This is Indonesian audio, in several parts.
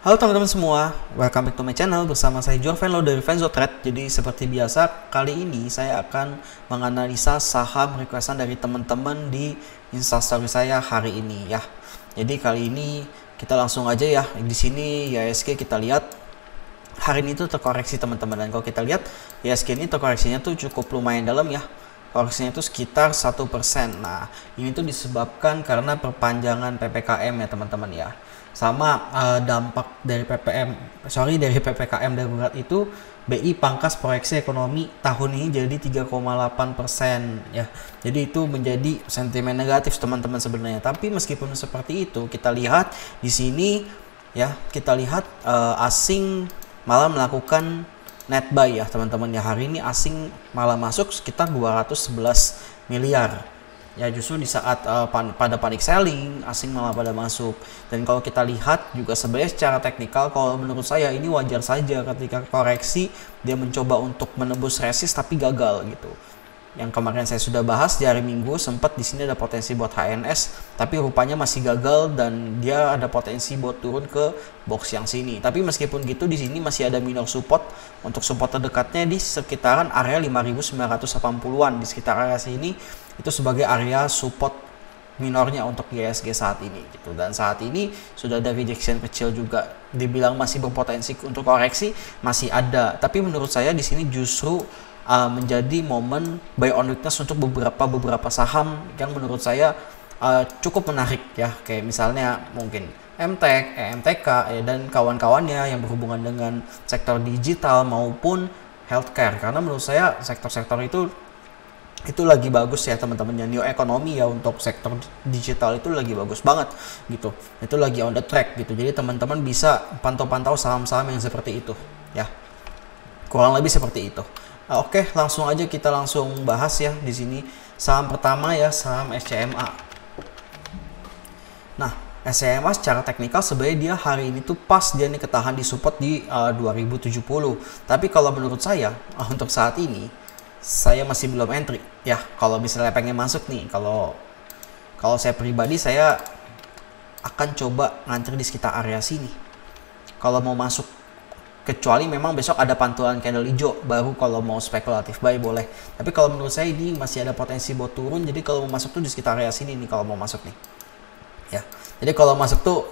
Halo teman-teman semua, welcome back to my channel bersama saya John Venlo dari Venzo Trade. Jadi seperti biasa, kali ini saya akan menganalisa saham requestan dari teman-teman di Instastory saya hari ini ya. Jadi kali ini kita langsung aja ya. Di sini IHSG kita lihat hari ini tuh terkoreksi teman-teman, dan kalau kita lihat IHSG ini terkoreksinya tuh cukup lumayan dalam ya. Koreksinya itu sekitar 1%. Nah, ini tuh disebabkan karena perpanjangan PPKM ya teman-teman ya. Sama dampak dari dari PPKM darurat itu, BI pangkas proyeksi ekonomi tahun ini jadi 3,8% ya. Jadi itu menjadi sentimen negatif teman-teman sebenarnya. Tapi meskipun seperti itu, kita lihat di sini ya, kita lihat asing malah melakukan net buy ya teman-teman ya. Hari ini asing malah masuk sekitar 211 miliar ya. Justru di saat pada panic selling, asing malah pada masuk. Dan kalau kita lihat juga sebenarnya secara teknikal, kalau menurut saya ini wajar saja ketika koreksi dia mencoba untuk menembus resist tapi gagal gitu. Yang kemarin saya sudah bahas di hari Minggu, sempat di sini ada potensi buat HNS, tapi rupanya masih gagal dan dia ada potensi buat turun ke box yang sini. Tapi meskipun gitu, di sini masih ada minor support. Untuk support terdekatnya di sekitaran area 5.980-an, di sekitar area sini itu sebagai area support minornya untuk IHSG saat ini gitu. Dan saat ini sudah ada rejection kecil juga, dibilang masih berpotensi untuk koreksi, masih ada. Tapi menurut saya di sini justru menjadi momen buy on weakness untuk beberapa saham yang menurut saya cukup menarik ya, kayak misalnya mungkin MTEK, EMTK ya, dan kawan-kawannya yang berhubungan dengan sektor digital maupun healthcare, karena menurut saya sektor-sektor itu lagi bagus ya teman-teman. Yang new economy ya, untuk sektor digital itu lagi bagus banget gitu, itu lagi on the track gitu. Jadi teman-teman bisa pantau-pantau saham-saham yang seperti itu ya, kurang lebih seperti itu. Oke, langsung aja kita langsung bahas ya di sini. Saham pertama ya, saham SCMA. Nah, SCMA secara teknikal sebenarnya dia hari ini tuh pas dia nih ketahan di support di 2070. Tapi kalau menurut saya untuk saat ini saya masih belum entry ya. Kalau misalnya pengen masuk nih, kalau saya pribadi saya akan coba ngantri di sekitar area sini kalau mau masuk, kecuali memang besok ada pantulan candle hijau baru kalau mau spekulatif buy boleh. Tapi kalau menurut saya ini masih ada potensi buat turun, jadi kalau mau masuk tuh di sekitar area sini nih kalau mau masuk nih ya. Jadi kalau masuk tuh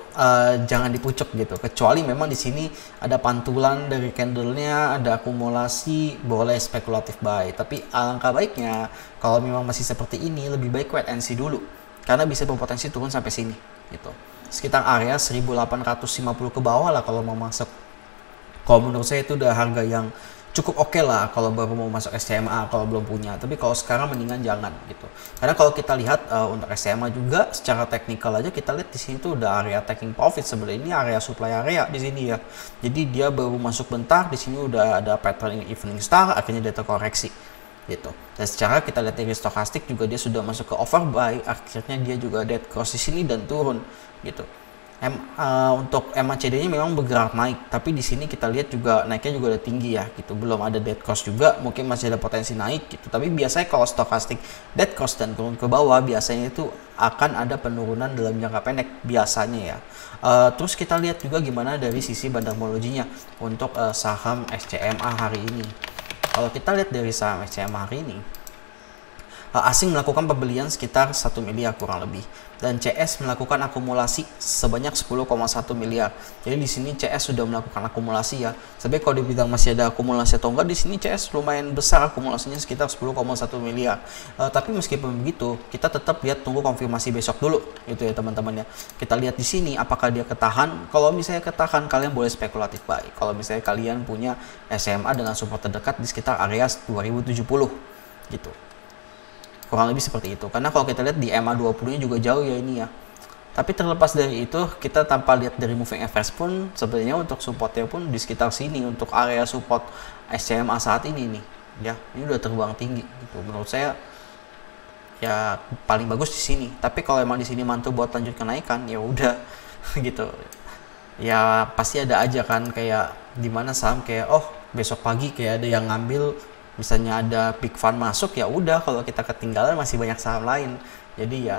jangan dipucuk gitu, kecuali memang di sini ada pantulan dari candlenya, ada akumulasi, boleh spekulatif buy. Tapi alangkah baiknya kalau memang masih seperti ini, lebih baik wait and see dulu, karena bisa berpotensi turun sampai sini gitu, sekitar area 1850 ke bawah lah kalau mau masuk. Kalau menurut saya itu udah harga yang cukup oke lah kalau baru mau masuk SCMA kalau belum punya. Tapi kalau sekarang mendingan jangan gitu. Karena kalau kita lihat untuk SCMA juga secara teknikal aja, kita lihat di sini tuh udah area taking profit sebenarnya. Ini area supply area di sini ya. Jadi dia baru masuk bentar, di sini udah ada pattern evening star, akhirnya dia terkoreksi gitu. Dan secara kita lihat dari stokastik juga dia sudah masuk ke overbuy, akhirnya dia juga dead cross di sini dan turun gitu. Untuk MACD-nya memang bergerak naik, tapi di sini kita lihat juga naiknya juga udah tinggi ya gitu. Belum ada dead cross juga, mungkin masih ada potensi naik gitu. Tapi biasanya kalau stokastik dead cross dan turun ke bawah, biasanya itu akan ada penurunan dalam jangka pendek biasanya ya. Terus kita lihat juga gimana dari sisi bandarmologinya untuk saham SCMA hari ini. Kalau kita lihat dari saham SCMA hari ini, asing melakukan pembelian sekitar 1 miliar kurang lebih, dan CS melakukan akumulasi sebanyak 10,1 miliar. Jadi di sini CS sudah melakukan akumulasi ya. Tapi kalau dibilang masih ada akumulasi atau enggak, di sini CS lumayan besar akumulasinya sekitar 10,1 miliar. Tapi meskipun begitu, kita tetap lihat, tunggu konfirmasi besok dulu itu ya teman-teman ya. Kita lihat di sini apakah dia ketahan. Kalau misalnya ketahan, kalian boleh spekulatif buy. Kalau misalnya kalian punya SMA dengan support terdekat di sekitar area 2070 gitu. Kurang lebih seperti itu. Karena kalau kita lihat di MA20 nya juga jauh ya ini ya. Tapi terlepas dari itu, kita tanpa lihat dari moving average pun sebenarnya untuk supportnya pun di sekitar sini, untuk area support SCMA saat ini nih ya. Ini udah terbang tinggi gitu. Menurut saya ya paling bagus di sini. Tapi kalau emang di sini mantul buat lanjut kenaikan, ya udah gitu. Ya pasti ada aja kan, kayak dimana saham kayak besok pagi kayak ada yang ngambil, misalnya ada big fund masuk, ya udah, kalau kita ketinggalan masih banyak saham lain. Jadi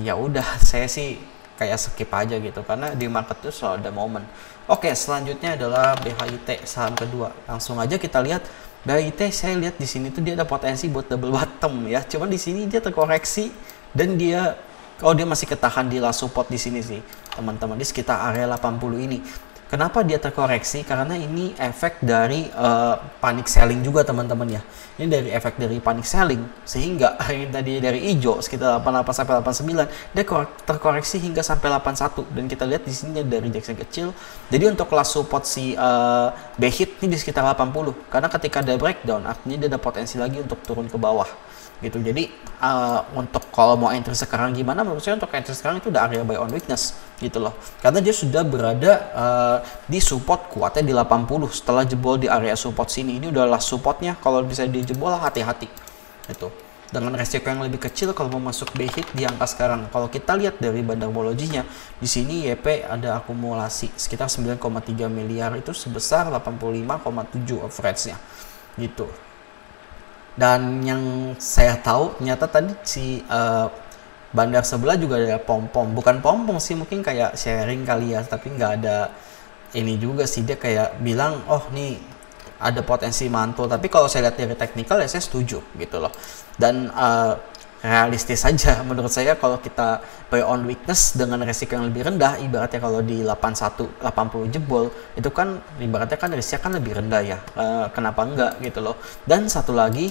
ya udah saya sih kayak skip aja gitu, karena di market tuh selalu ada momen. Oke, selanjutnya adalah BHIT, saham kedua. Langsung aja kita lihat BHIT. Saya lihat di sini tuh dia ada potensi buat double bottom ya. Cuman di sini dia terkoreksi dan dia masih ketahan di last support di sini sih, teman-teman, di sekitar area 80 ini. Kenapa dia terkoreksi? Karena ini efek dari panic selling juga, teman-teman ya. Ini dari efek dari panic selling, sehingga yang tadi dari hijau sekitar 88 sampai 89, dia terkoreksi hingga sampai 81. Dan kita lihat di sini dari rejection kecil. Jadi untuk last support si BHIT ini di sekitar 80. Karena ketika dia breakdown, artinya dia ada potensi lagi untuk turun ke bawah gitu. Jadi untuk kalau mau entry sekarang gimana, menurut saya untuk entry sekarang itu udah area buy on weakness gitu loh, karena dia sudah berada di support kuatnya di 80 setelah jebol di area support sini. Ini udah last supportnya, kalau bisa dijebol hati-hati itu dengan resiko yang lebih kecil kalau mau masuk BHIT di angka sekarang. Kalau kita lihat dari bandarmologinya di sini, YP ada akumulasi sekitar 9,3 miliar, itu sebesar 85,7 average-nya gitu. Dan yang saya tahu ternyata tadi si bandar sebelah juga ada pom-pom, bukan pom-pom sih, mungkin kayak sharing kali ya, tapi nggak ada ini juga sih. Dia kayak bilang oh nih ada potensi mantul, tapi kalau saya lihat dari teknikal ya saya setuju gitu loh. Dan realistis saja menurut saya kalau kita buy on weakness dengan resiko yang lebih rendah, ibaratnya kalau di 81 80 jebol itu kan ibaratnya kan risknya kan lebih rendah ya, kenapa enggak gitu loh. Dan satu lagi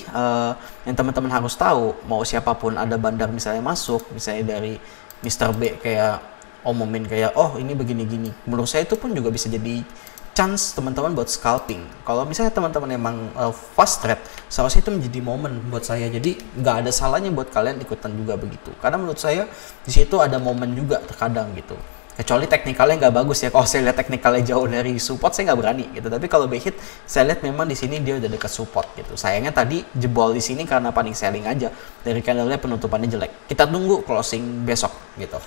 yang teman-teman harus tahu, mau siapapun ada bandar misalnya masuk, misalnya dari Mr. B kayak omomin kayak oh ini begini-gini, menurut saya itu pun juga bisa jadi chance teman-teman buat scalping. Kalau misalnya teman-teman emang fast trade, seharusnya itu menjadi momen buat saya. Jadi nggak ada salahnya buat kalian ikutan juga begitu. Karena menurut saya di situ ada momen juga terkadang gitu. Kecuali teknikalnya nggak bagus ya. Kalau saya lihat teknikalnya jauh dari support, saya nggak berani gitu. Tapi kalau BHIT, saya lihat memang di sini dia udah dekat support gitu. Sayangnya tadi jebol di sini karena panic selling aja. Dari candlenya penutupannya jelek. Kita tunggu closing besok gitu.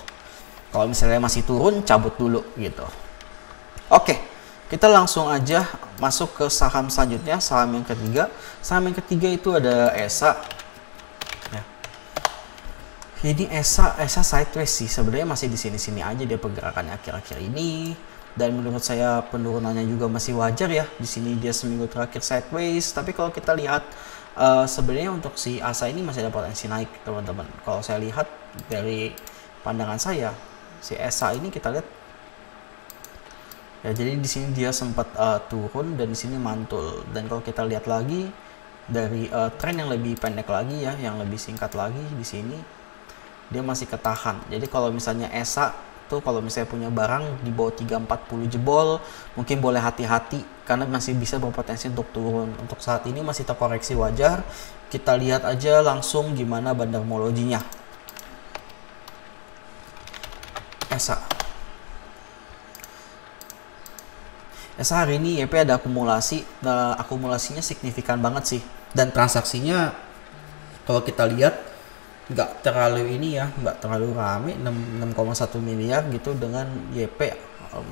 Kalau misalnya masih turun, cabut dulu gitu. Oke. Kita langsung aja masuk ke saham selanjutnya, saham yang ketiga. Saham yang ketiga itu ada ESA. Ya. Ini ESA sideways sih, sebenarnya masih di sini-sini aja dia pergerakannya akhir-akhir ini. Dan menurut saya penurunannya juga masih wajar ya. Di sini dia seminggu terakhir sideways. Tapi kalau kita lihat sebenarnya untuk si ASA ini masih ada potensi naik, teman-teman. Kalau saya lihat dari pandangan saya, si ESA ini kita lihat. Ya, jadi di sini dia sempat turun dan di sini mantul. Dan kalau kita lihat lagi dari tren yang lebih pendek lagi ya, yang lebih singkat lagi di sini dia masih ketahan. Jadi kalau misalnya ESA tuh kalau misalnya punya barang di bawah 340 jebol, mungkin boleh hati-hati karena masih bisa berpotensi untuk turun. Untuk saat ini masih terkoreksi wajar. Kita lihat aja langsung gimana bandarmologinya. ESA hari ini YP ada akumulasi, akumulasinya signifikan banget sih, dan transaksinya kalau kita lihat nggak terlalu ini ya, nggak terlalu rame, 6,1 miliar gitu, dengan YP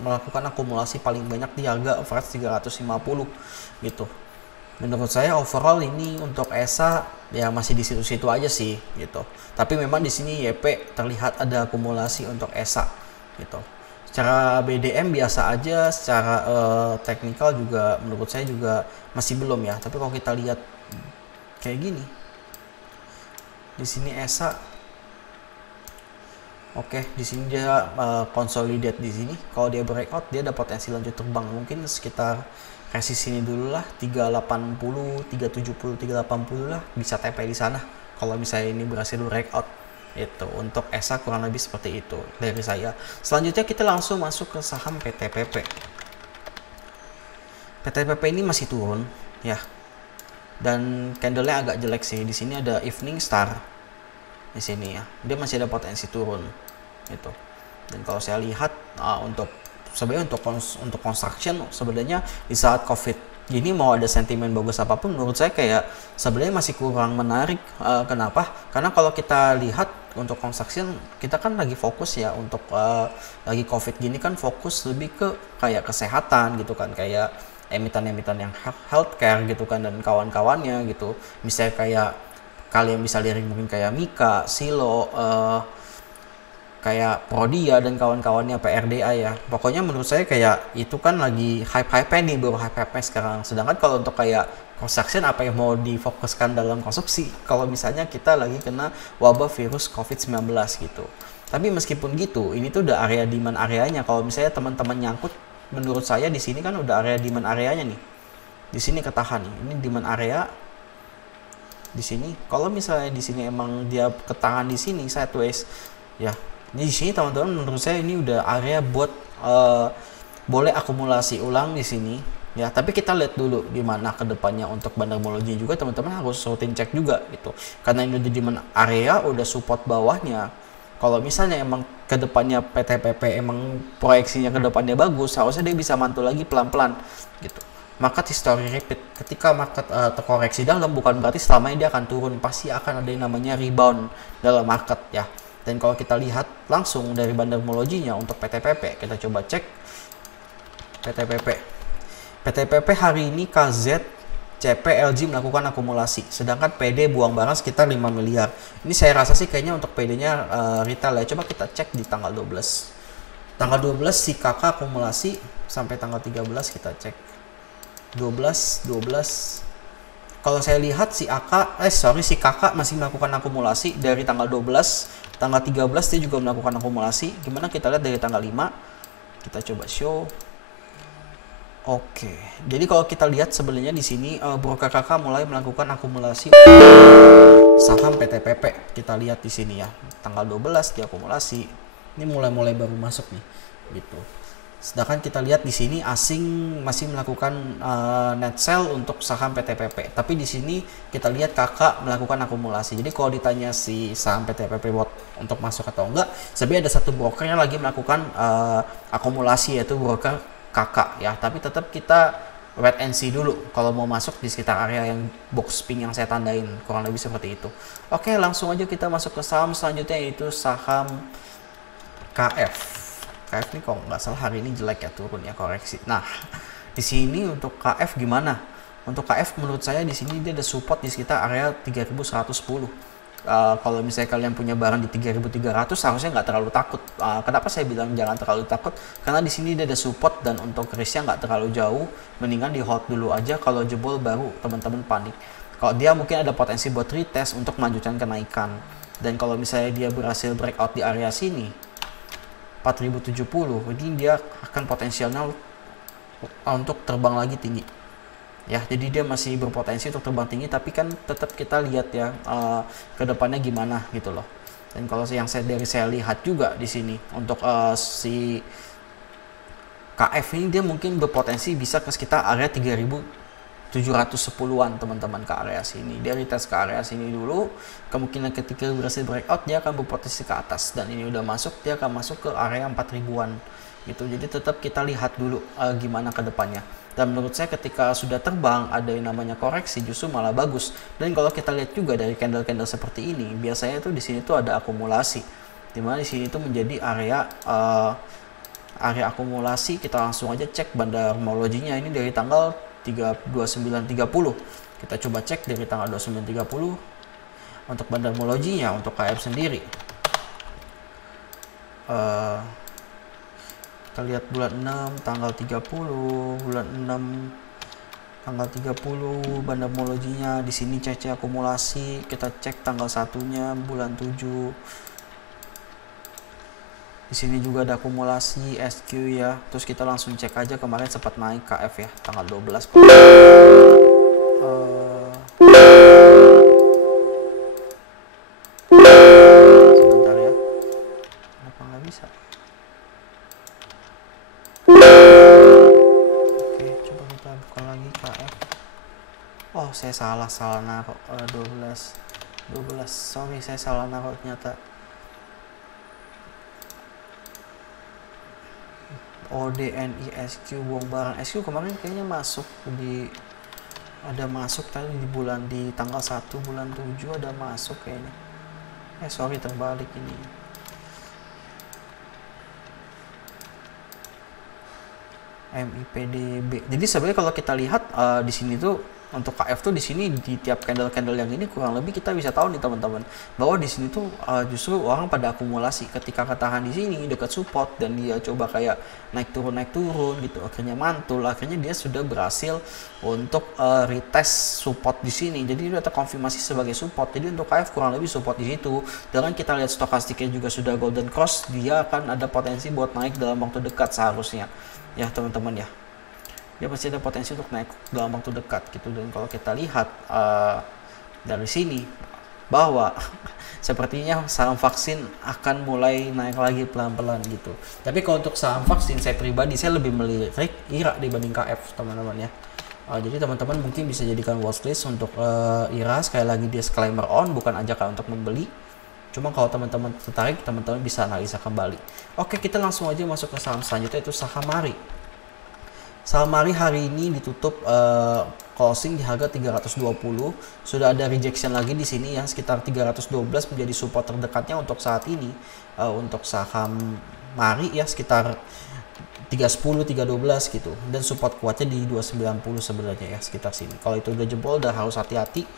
melakukan akumulasi paling banyak di harga average 350 gitu. Menurut saya overall ini untuk ESA ya masih di situ-situ aja sih gitu, tapi memang di sini YP terlihat ada akumulasi untuk ESA gitu. Secara BDM biasa aja, secara teknikal juga menurut saya juga masih belum ya. Tapi kalau kita lihat kayak gini, di sini ESA, oke, di sini dia consolidate di sini. Kalau dia breakout, dia ada potensi lanjut terbang. Mungkin sekitar resist ini dulu lah, 380, 370, 380 lah, bisa TP di sana. Kalau misalnya ini berhasil breakout. Itu untuk ESA kurang lebih seperti itu dari saya. Selanjutnya kita langsung masuk ke saham PTPP. PTPP ini masih turun ya, dan candlenya agak jelek sih. Di sini ada evening star di sini ya, dia masih ada potensi turun itu. Dan kalau saya lihat untuk sebenarnya untuk construction sebenarnya di saat COVID gini mau ada sentimen bagus apapun, menurut saya kayak sebenarnya masih kurang menarik. Kenapa? Karena kalau kita lihat untuk construction, kita kan lagi fokus ya untuk lagi COVID gini kan fokus lebih ke kayak kesehatan gitu kan, kayak emiten-emiten yang healthcare gitu kan dan kawan-kawannya gitu. Misalnya kayak kalian bisa lirik mungkin kayak Mika, Silo, kayak Prodia dan kawan-kawannya PRDA ya. Pokoknya menurut saya kayak itu kan lagi hype-hype nih, baru hype-hype sekarang. Sedangkan kalau untuk kayak construction, apa yang mau difokuskan dalam konstruksi kalau misalnya kita lagi kena wabah virus COVID-19 gitu. Tapi meskipun gitu, ini tuh udah area demand areanya. Kalau misalnya teman-teman nyangkut, menurut saya di sini kan udah area demand areanya nih. Di sini ketahan nih. Ini demand area di sini. Kalau misalnya di sini emang dia ketahan di sini sideways, ya di sini teman-teman menurut saya ini udah area buat boleh akumulasi ulang di sini ya. Tapi kita lihat dulu gimana kedepannya untuk bandarmologi juga, teman-teman harus rutin cek juga gitu, karena ini udah di mana area udah support bawahnya. Kalau misalnya emang kedepannya PTPP emang proyeksinya kedepannya bagus, harusnya dia bisa mantul lagi pelan-pelan gitu. Market history repeat, ketika market terkoreksi dalam bukan berarti selamanya dia akan turun, pasti akan ada yang namanya rebound dalam market ya. Dan kalau kita lihat langsung dari bandarmologinya untuk PTPP, kita coba cek PTPP. PTPP hari ini KZ, CP, LG melakukan akumulasi, sedangkan PD buang barang sekitar 5 miliar. Ini saya rasa sih kayaknya untuk PD-nya retail ya. Coba kita cek di tanggal 12. Tanggal 12 si kakak akumulasi sampai tanggal 13 kita cek. 12. Kalau saya lihat si kakak masih melakukan akumulasi dari tanggal 12. Tanggal 13 dia juga melakukan akumulasi. Gimana kita lihat dari tanggal 5? Kita coba show. Oke. Jadi kalau kita lihat sebenarnya di sini broker kakak mulai melakukan akumulasi saham PTPP. Kita lihat di sini ya. Tanggal 12 dia akumulasi. Ini mulai baru masuk nih. Gitu. Sedangkan kita lihat di sini asing masih melakukan net sell untuk saham PTPP. Tapi di sini kita lihat kakak melakukan akumulasi. Jadi kalau ditanya si saham PTPP buat untuk masuk atau enggak, sebenarnya ada satu broker yang lagi melakukan akumulasi, yaitu broker kakak ya. Tapi tetap kita wait and see dulu kalau mau masuk di sekitar area yang box pink yang saya tandain, kurang lebih seperti itu. Oke, langsung aja kita masuk ke saham selanjutnya, yaitu saham KF. KF ini kalau nggak salah hari ini jelek ya, turun ya, koreksi. Nah, di sini untuk KF gimana? Untuk KF menurut saya di sini dia ada support di sekitar area 3110. Kalau misalnya kalian punya barang di 3300 harusnya nggak terlalu takut. Kenapa saya bilang jangan terlalu takut? Karena di sini dia ada support dan untuk risknya nggak terlalu jauh. Mendingan di hold dulu aja, kalau jebol baru teman-teman panik. Kalau dia mungkin ada potensi buat retest untuk melanjutkan kenaikan. Dan kalau misalnya dia berhasil breakout di area sini 4070, ini dia akan potensialnya untuk terbang lagi tinggi ya. Jadi dia masih berpotensi untuk terbang tinggi, tapi kan tetap kita lihat ya ke depannya gimana gitu loh. Dan kalau yang saya lihat juga di sini untuk si KF ini, dia mungkin berpotensi bisa ke sekitar area 3710-an teman-teman, ke area sini. Dia retest ke area sini dulu, kemungkinan ketika berhasil breakout dia akan berpotensi ke atas, dan ini udah masuk, dia akan masuk ke area 4000-an gitu. Jadi tetap kita lihat dulu gimana ke depannya. Dan menurut saya ketika sudah terbang ada yang namanya koreksi justru malah bagus. Dan kalau kita lihat juga dari candle-candle seperti ini, biasanya tuh di sini tuh ada akumulasi, dimana di sini tuh menjadi area akumulasi. Kita langsung aja cek bandarmologinya ini dari tanggal 29.30. Kita coba cek dari tanggal 29.30 untuk bandarmologinya. Untuk KF sendiri kita lihat bulan 6 tanggal 30, bulan 6 tanggal 30 bandarmologinya di sini CC akumulasi. Kita cek tanggal 1-nya bulan 7. Di sini juga ada akumulasi SQ ya. Terus kita langsung cek aja, kemarin sempat naik KF ya tanggal 12. Sebentar ya. Kenapa nggak bisa? Oke, coba kita buka lagi KF. Oh, saya salah naruh 12. Sorry, saya salah naruh ternyata. ODNISQ buang barang. SQ kemarin kayaknya masuk masuk tadi di tanggal 1 bulan 7 ada masuk kayaknya. Sorry, terbalik ini. MIPDB. Jadi sebenarnya kalau kita lihat di sini tuh untuk KF tuh di sini di tiap candle-candle yang ini kurang lebih kita bisa tahu nih teman-teman bahwa di sini tuh justru orang pada akumulasi ketika ketahan di sini dekat support dan dia coba kayak naik turun gitu, akhirnya mantul, akhirnya dia sudah berhasil untuk retest support di sini, jadi dia terkonfirmasi sebagai support. Jadi untuk KF kurang lebih support di situ. Dengan kita lihat stokastiknya juga sudah golden cross, dia akan ada potensi buat naik dalam waktu dekat seharusnya ya teman-teman ya. Dia pasti ada potensi untuk naik dalam waktu dekat gitu. Dan kalau kita lihat dari sini bahwa sepertinya saham vaksin akan mulai naik lagi pelan-pelan gitu. Tapi kalau untuk saham vaksin saya pribadi saya lebih melirik IRA dibanding KF teman-teman ya. Jadi teman-teman mungkin bisa jadikan watchlist untuk IRA. Sekali lagi dia disclaimer on, bukan ajakan untuk membeli. Cuma kalau teman-teman tertarik, teman-teman bisa analisa kembali. Oke, kita langsung aja masuk ke saham selanjutnya, itu saham Mari. Saham Mari hari ini ditutup closing di harga 320. Sudah ada rejection lagi di sini ya, sekitar 312 menjadi support terdekatnya untuk saat ini. Untuk saham Mari ya sekitar 310, 312 gitu. Dan support kuatnya di 290 sebenarnya ya, sekitar sini. Kalau itu udah jebol udah harus hati-hati.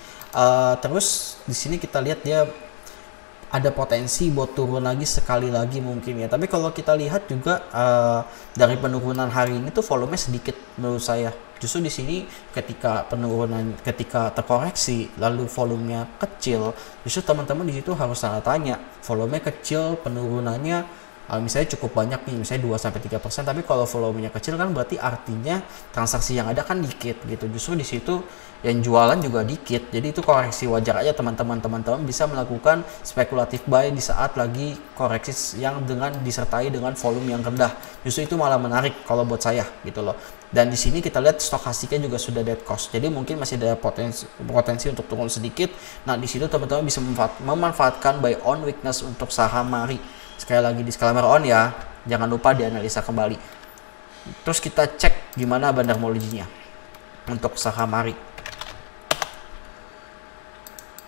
Terus di sini kita lihat dia ada potensi buat turun lagi sekali lagi mungkin ya. Tapi kalau kita lihat juga dari penurunan hari ini tuh volume sedikit menurut saya. Justru di sini ketika penurunan, ketika terkoreksi lalu volumenya kecil, justru teman-teman di situ harus tanda tanya. Volume kecil, penurunannya misalnya cukup banyak nih, misalnya 2-3%, tapi kalau volumenya kecil kan berarti artinya transaksi yang ada kan dikit gitu. Justru di situ yang jualan juga dikit. Jadi itu koreksi wajar aja teman-teman bisa melakukan spekulatif buy di saat lagi koreksi yang dengan disertai dengan volume yang rendah. Justru itu malah menarik kalau buat saya gitu loh. Dan di sini kita lihat stokastiknya juga sudah dead cost. Jadi mungkin masih ada potensi untuk turun sedikit. Nah, di situ teman-teman bisa memanfaatkan buy on weakness untuk saham Mari. Sekali lagi disclaimer on ya, jangan lupa dianalisa kembali. Terus kita cek gimana bandarmologinya untuk saham Mari.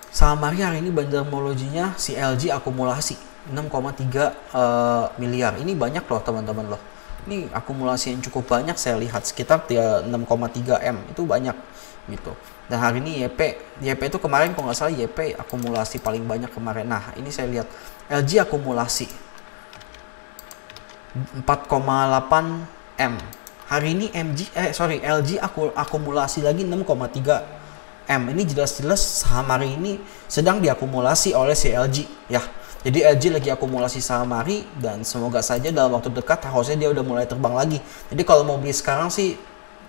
Saham Mari hari ini bandarmologinya si LG akumulasi 6,3 miliar. Ini banyak loh teman-teman loh. Ini akumulasi yang cukup banyak, saya lihat sekitar 6,3 M, itu banyak gitu. Dan hari ini YP itu kemarin kalau nggak salah YP akumulasi paling banyak kemarin. Nah ini saya lihat LG akumulasi 4,8 M. Hari ini LG akumulasi lagi 6,3 M. Ini jelas-jelas saham Mari ini sedang diakumulasi oleh si LG ya. Jadi LG lagi akumulasi saham Mari dan semoga saja dalam waktu dekat harusnya dia udah mulai terbang lagi. Jadi kalau mau beli sekarang sih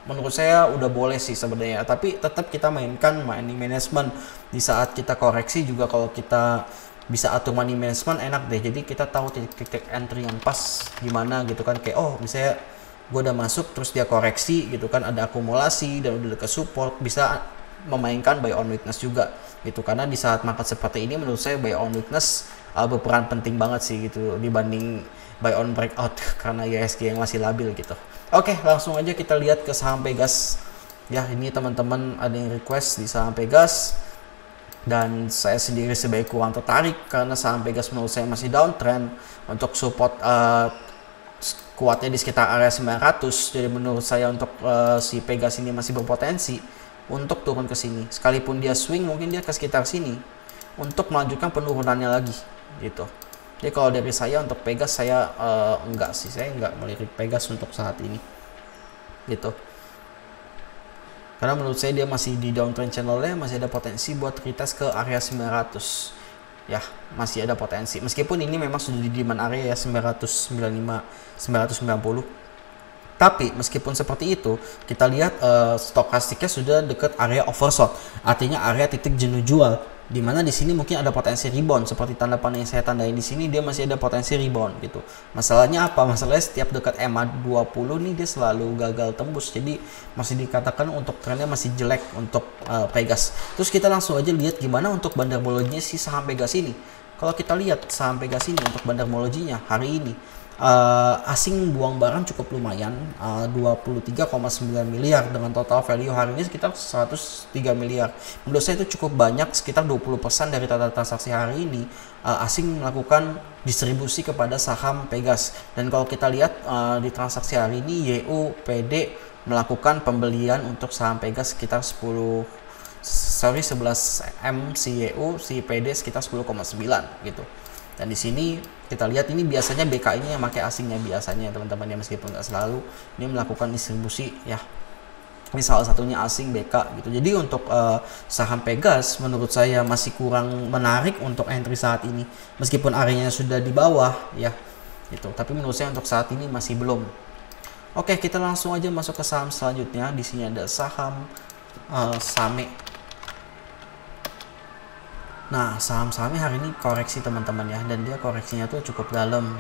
menurut saya udah boleh sih sebenarnya. Tapi tetap kita mainkan money management di saat kita koreksi juga. Kalau kita bisa atur money management enak deh. Jadi kita tahu titik-titik entry yang pas gimana gitu kan. Kayak misalnya gue udah masuk terus dia koreksi gitu kan, ada akumulasi dan udah dekat support, bisa memainkan buy on weakness juga gitu. Karena di saat market seperti ini menurut saya buy on weakness berperan penting banget sih gitu dibanding buy on breakout karena IHSG yang masih labil gitu. Oke, langsung aja kita lihat ke saham Pegas. Ya, ini teman-teman ada yang request di saham Pegas dan saya sendiri sebagai kurang tertarik karena saham Pegas menurut saya masih downtrend. Untuk support kuatnya di sekitar area 900. Jadi menurut saya untuk si Pegas ini masih berpotensi untuk turun ke sini. Sekalipun dia swing mungkin dia ke sekitar sini untuk melanjutkan penurunannya lagi gitu. Jadi kalau dari saya untuk Pegas saya enggak sih, saya enggak melirik Pegas untuk saat ini gitu. Karena menurut saya dia masih di downtrend channelnya, masih ada potensi buat retest ke area 900 ya, masih ada potensi meskipun ini memang sudah di demand area ya 995 990. Tapi meskipun seperti itu, kita lihat stokastiknya sudah dekat area oversold, artinya area titik jenuh jual, di mana di sini mungkin ada potensi rebound seperti tanda panah yang saya tandain di sini, dia masih ada potensi rebound gitu. Masalahnya apa? Masalahnya setiap dekat MA20 nih dia selalu gagal tembus, jadi masih dikatakan untuk trennya masih jelek untuk Pegas. Terus kita langsung aja lihat gimana untuk bandarmologinya si saham Pegas ini. Kalau kita lihat saham Pegas ini untuk bandarmologinya hari ini, asing buang barang cukup lumayan, 23,9 miliar dengan total value hari ini sekitar 103 miliar. Menurut saya itu cukup banyak, sekitar 20% dari total transaksi hari ini asing melakukan distribusi kepada saham Pegas. Dan kalau kita lihat di transaksi hari ini YU, PD melakukan pembelian untuk saham Pegas sekitar 11 M CYU, si PD sekitar 10,9 gitu. Dan di sini kita lihat ini biasanya BK ini yang pakai asingnya biasanya teman-teman ya, meskipun nggak selalu, ini melakukan distribusi ya. Ini salah satunya asing BK gitu. Jadi untuk saham Pegas menurut saya masih kurang menarik untuk entry saat ini, meskipun areanya sudah di bawah ya gitu. Tapi menurut saya untuk saat ini masih belum. Oke, kita langsung aja masuk ke saham selanjutnya. Di sini ada saham Same. Nah, saham-sahamnya hari ini koreksi teman-teman ya, dan dia koreksinya tuh cukup dalam.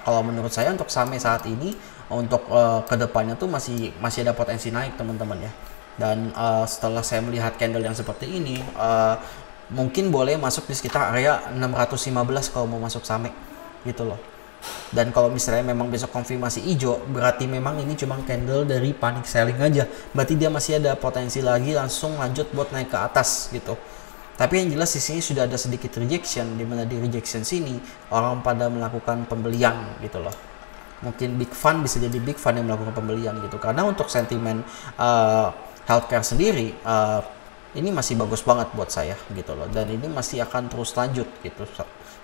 Kalau menurut saya untuk Same saat ini untuk kedepannya tuh masih ada potensi naik teman-teman ya. Dan setelah saya melihat candle yang seperti ini, mungkin boleh masuk di sekitar area 615 kalau mau masuk Same gitu loh. Dan kalau misalnya memang besok konfirmasi hijau, berarti memang ini cuma candle dari panic selling aja, berarti dia masih ada potensi lagi langsung lanjut buat naik ke atas gitu. Tapi yang jelas di sini sudah ada sedikit rejection, di mana di rejection sini orang pada melakukan pembelian gitu loh. Mungkin big fund, bisa jadi big fund yang melakukan pembelian gitu. Karena untuk sentimen healthcare sendiri ini masih bagus banget buat saya gitu loh. Dan ini masih akan terus lanjut gitu.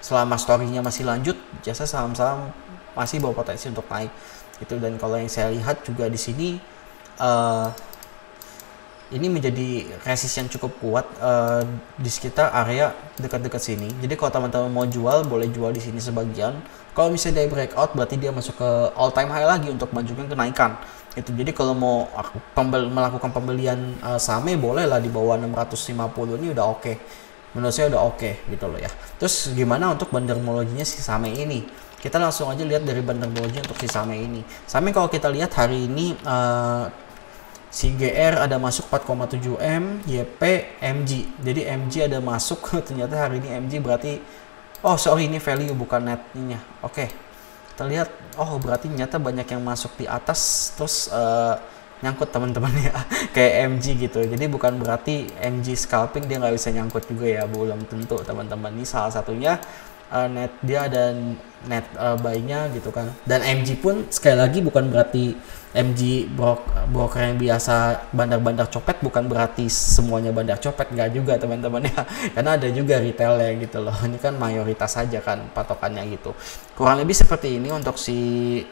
Selama story-nya masih lanjut, jasa saham-saham masih bawa potensi untuk naik gitu. Dan kalau yang saya lihat juga di sini ini menjadi resist yang cukup kuat di sekitar area dekat-dekat sini. Jadi kalau teman-teman mau jual, boleh jual di sini sebagian. Kalau misalnya dia breakout, berarti dia masuk ke all time high lagi untuk melanjutkan kenaikan. Itu jadi kalau mau melakukan pembelian Same, boleh lah di bawah 650 ini udah oke. Menurut saya udah oke gitu loh ya. Terus gimana untuk bandarmologinya si Same ini? Kita langsung aja lihat dari bandarmologi untuk si Same ini. Same kalau kita lihat hari ini si GR ada masuk 4,7 M, YP, MG. Jadi MG ada masuk, ternyata hari ini MG berarti, oh sorry ini value bukan netnya. Oke, kita lihat, oh berarti ternyata banyak yang masuk di atas, terus nyangkut teman-teman ya, kayak MG gitu. Jadi bukan berarti MG scalping dia nggak bisa nyangkut juga ya, belum tentu teman-teman. Ini salah satunya net dia ada net buy-nya gitu kan. Dan MG pun sekali lagi bukan berarti MG broker yang biasa bandar-bandar copet, bukan berarti semuanya bandar copet, nggak juga teman-teman ya. Karena ada juga retail ya gitu loh. Ini kan mayoritas saja kan patokannya gitu. Kurang lebih seperti ini untuk si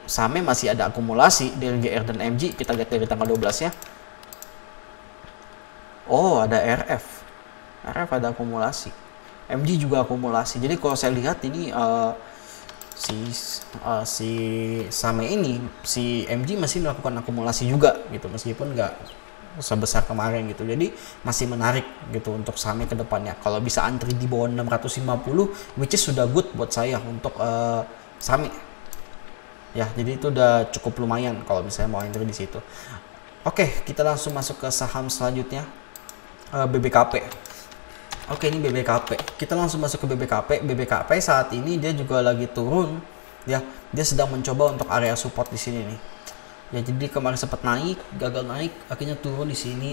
Same, masih ada akumulasi dari GR dan MG. Kita lihat dari tanggal 12 ya. Oh, ada RF. RF ada akumulasi. MG juga akumulasi. Jadi kalau saya lihat ini si Same ini, si MG masih melakukan akumulasi juga gitu, meskipun nggak sebesar kemarin gitu. Jadi masih menarik gitu untuk Same ke depannya. Kalau bisa antri di bawah 650, which is sudah good buat saya untuk Same. Ya, jadi itu udah cukup lumayan kalau misalnya mau entry di situ. Oke, kita langsung masuk ke saham selanjutnya, BBKP. Oke, ini BBKP. Kita langsung masuk ke BBKP. BBKP saat ini dia juga lagi turun ya. Dia sedang mencoba untuk area support di sini nih. Ya, jadi kemarin sempat naik, gagal naik, akhirnya turun di sini.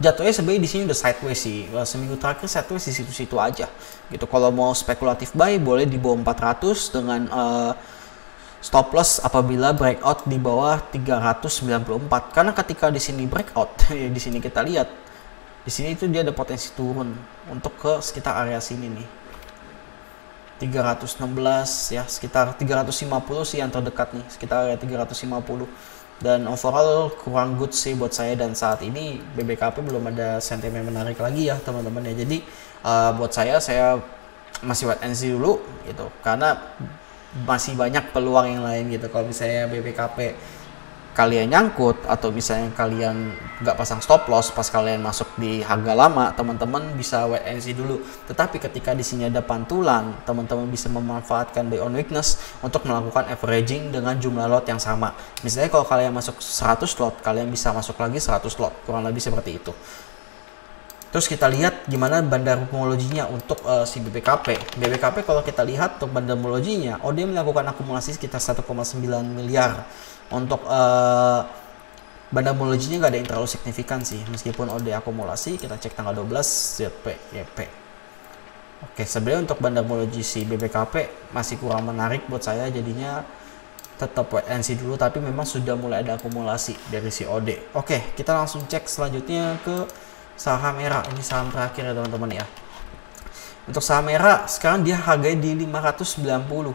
Jatuhnya sebenarnya di sini udah sideways sih. Seminggu terakhir sideways di situ-situ aja. Gitu. Kalau mau spekulatif buy boleh di bawah 400 dengan stop loss apabila breakout di bawah 394. Karena ketika di sini breakout, di sini kita lihat di sini itu dia ada potensi turun untuk ke sekitar area sini nih. 316 ya, sekitar 350 sih yang terdekat nih, sekitar area 350. Dan overall kurang good sih buat saya, dan saat ini BBKP belum ada sentimen menarik lagi ya teman-teman ya. Jadi buat saya masih wait and see dulu gitu, karena masih banyak peluang yang lain gitu. Kalau misalnya BBKP kalian nyangkut, atau misalnya kalian nggak pasang stop loss pas kalian masuk di harga lama, teman-teman bisa wait and see dulu. Tetapi ketika di sini ada pantulan, teman-teman bisa memanfaatkan buy on weakness untuk melakukan averaging dengan jumlah lot yang sama. Misalnya kalau kalian masuk 100 lot, kalian bisa masuk lagi 100 lot, kurang lebih seperti itu. Terus kita lihat gimana bandarmologinya untuk si BBKP. BBKP kalau kita lihat untuk bandarmologinya, dia melakukan akumulasi sekitar 1,9 miliar. Untuk bandarmologinya nggak ada yang terlalu signifikan sih, meskipun OD akumulasi. Kita cek tanggal 12 ZP YP. Oke, sebenarnya untuk bandarmologi si BBKP masih kurang menarik buat saya, jadinya tetap wait and see dulu, tapi memang sudah mulai ada akumulasi dari COD. Oke, kita langsung cek selanjutnya ke saham ERA. Ini saham terakhir ya teman-teman ya. Untuk saham ERA sekarang dia harganya di 590.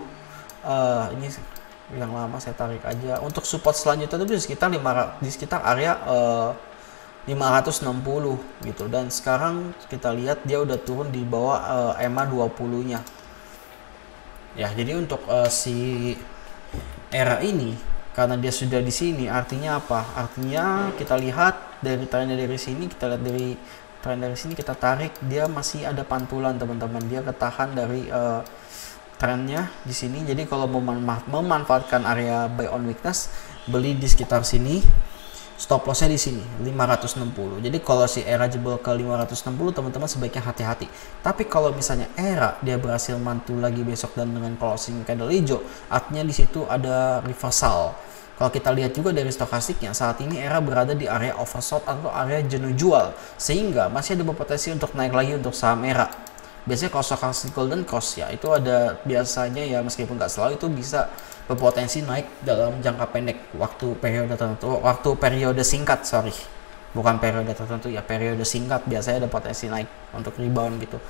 Ini yang lama saya tarik aja. Untuk support selanjutnya itu di sekitar area 560 gitu, dan sekarang kita lihat dia udah turun di bawah EMA 20-nya. Ya, jadi untuk si ERA ini karena dia sudah di sini, artinya apa? Artinya kita lihat dari trennya dari sini, kita lihat dari tren dari sini, kita tarik, dia masih ada pantulan teman-teman. Dia ketahan dari trennya di sini. Jadi kalau memanfaatkan area buy on weakness, beli di sekitar sini. Stop lossnya di sini 560. Jadi kalau si ERA jebol ke 560, teman-teman sebaiknya hati-hati. Tapi kalau misalnya ERA dia berhasil mantul lagi besok dan dengan closing candle hijau, artinya di situ ada reversal. Kalau kita lihat juga dari stokastiknya, saat ini ERA berada di area oversold atau area jenuh jual, sehingga masih ada berpotensi untuk naik lagi untuk saham ERA. Biasanya kalau stokastik golden cross ya itu ada biasanya ya, meskipun nggak selalu, itu bisa berpotensi naik dalam jangka pendek, waktu periode singkat, bukan periode tertentu ya, periode singkat biasanya ada potensi naik untuk rebound gitu,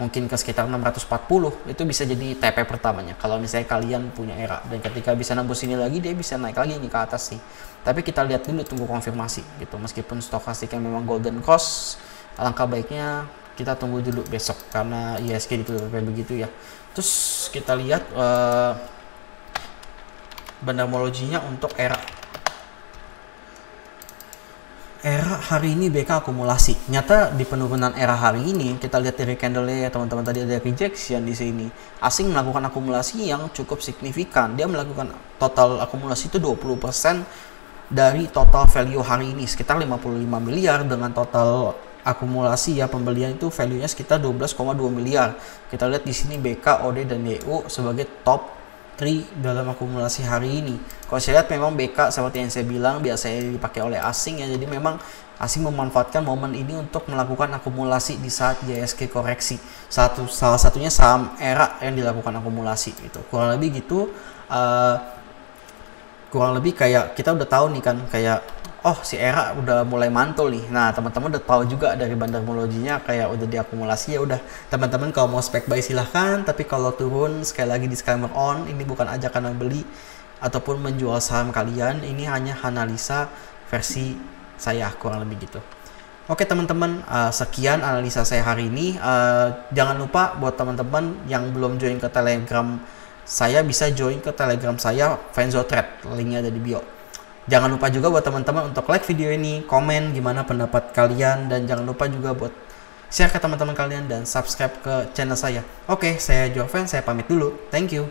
mungkin ke sekitar 640. Itu bisa jadi TP pertamanya kalau misalnya kalian punya ERA, dan ketika bisa nembus ini lagi, dia bisa naik lagi ini ke atas sih. Tapi kita lihat dulu, tunggu konfirmasi gitu. Meskipun stokastiknya memang golden cross, alangkah baiknya kita tunggu dulu besok karena ISG ditutup kayak begitu ya. Terus kita lihat bandarmologinya untuk ERA. ERA hari ini BK akumulasi. Nyata di penurunan ERA hari ini, kita lihat dari candle ya teman-teman, tadi ada rejection di sini. Asing melakukan akumulasi yang cukup signifikan. Dia melakukan total akumulasi itu 20% dari total value hari ini, sekitar 55 miliar, dengan total akumulasi ya pembelian itu value-nya sekitar 12,2 miliar. Kita lihat di sini BK, OD dan DU sebagai top 3 dalam akumulasi hari ini. Kalau saya lihat memang BK seperti yang saya bilang biasanya dipakai oleh asing ya, jadi memang asing memanfaatkan momen ini untuk melakukan akumulasi di saat ISG koreksi. Salah satunya saham ERA yang dilakukan akumulasi itu. Kurang lebih gitu, kurang lebih kayak kita udah tahu nih kan, kayak oh si ERA udah mulai mantul nih. Nah teman-teman udah tahu juga dari bandarmologinya kayak udah diakumulasi, ya udah teman-teman kalau mau spek buy silahkan. Tapi kalau turun, sekali lagi disclaimer on, ini bukan ajakan membeli ataupun menjual saham kalian. Ini hanya analisa versi saya, kurang lebih gitu. Oke teman-teman, sekian analisa saya hari ini. Jangan lupa buat teman-teman yang belum join ke Telegram saya, bisa join ke Telegram saya Venzo Trade, linknya ada di bio. Jangan lupa juga buat teman-teman untuk like video ini, komen gimana pendapat kalian, dan jangan lupa juga buat share ke teman-teman kalian dan subscribe ke channel saya. Oke, saya Joven, saya pamit dulu. Thank you.